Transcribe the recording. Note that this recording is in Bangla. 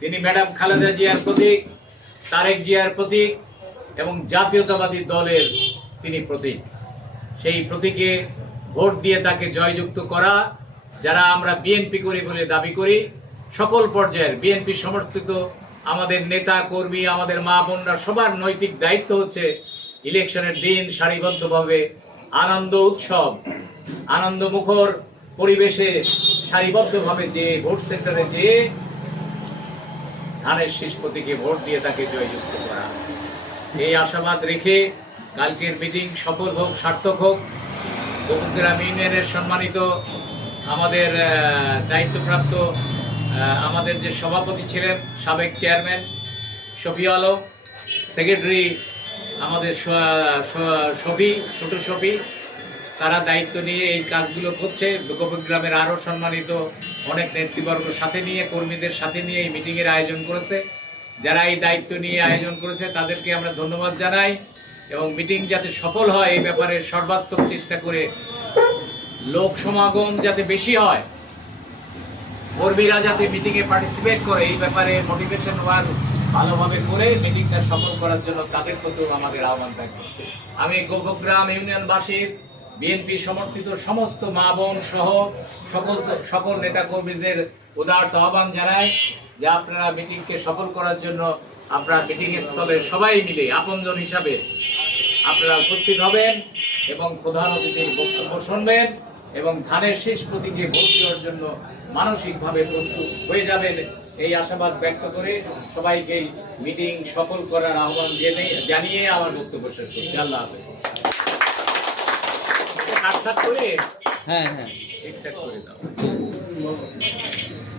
তিনি ম্যাডাম খালেদা জিয়ার প্রতীক, তারেক জিয়ার প্রতীক এবং জাতীয়তাবাদী দলের তিনি প্রতীক। সেই প্রতীকে ভোট দিয়ে তাকে জয়যুক্ত করা, যারা আমরা বিএনপি করি বলে দাবি করি, সকল পর্যায়ের বিএনপি সমর্থিত আমাদের নেতা, কর্মী, আমাদের মা বোনরা সবার নৈতিক দায়িত্ব হচ্ছে ইলেকশনের দিন সারিবদ্ধভাবে আনন্দ উৎসব, আনন্দমুখর পরিবেশে সারিবদ্ধভাবে যে ভোট সেন্টারে যেয়ে ধানের শীষ প্রতীকে ভোট দিয়ে তাকে জয়যুক্ত করা। এই আশাবাদ রেখে কালকের মিটিং সফল হোক, সার্থক হোক। গোপুগ্রাম ইউনিয়নের সম্মানিত আমাদের দায়িত্বপ্রাপ্ত আমাদের যে সভাপতি ছিলেন, সাবেক চেয়ারম্যান শফি আলম, সেক্রেটারি আমাদের শফি, ছোট শফি তারা দায়িত্ব নিয়ে এই কাজগুলো করছে। গোপগ্রামের আরও সম্মানিত অনেক নেতৃবর্গ সাথে নিয়ে, কর্মীদের সাথে নিয়ে এই মিটিংয়ের আয়োজন করেছে। যারা এই দায়িত্ব নিয়ে আয়োজন করেছে, তাদেরকে আমরা ধন্যবাদ জানাই এবং মিটিং যাতে সফল হয় এই ব্যাপারে সর্বাত্মক চেষ্টা করে লোক সমাগম যাতে বেশি হয়, কর্মীরা যাতে মিটিংয়ে পার্টিসিপেট করে, এই ব্যাপারে মোটিভেশন ওয়ার্ক ভালোভাবে করে মিটিংটা সফল করার জন্য তাদের প্রতিও আমাদের আহ্বান থাকবে। আমি গোপগ্রাম ইউনিয়নবাসীর বিএনপি সমর্থিত সমস্ত মা বোন সহ সকল সকল নেতা কর্মীদের উদারত আহ্বান জানাই যে আপনারা মিটিংকে সফল করার জন্য আপনারা মিটিং স্থলে সবাই মিলে আপনজন হিসাবে আপনারা উপস্থিত হবেন এবং প্রধান অতিথির বক্তব্য শুনবেন এবং ধানের শেষ প্রতীকে ভোট দেওয়ার জন্য মানসিকভাবে প্রস্তুত হয়ে যাবেন এই আশাবাদ ব্যক্ত করে সবাইকে মিটিং সফল করার আহ্বান জেনে জানিয়ে আমার বক্তব্য শেষ করছি। আল্লাহ হাফেজ। হ্যাঁ হ্যাঁ। ঠিকঠাক করে দাও।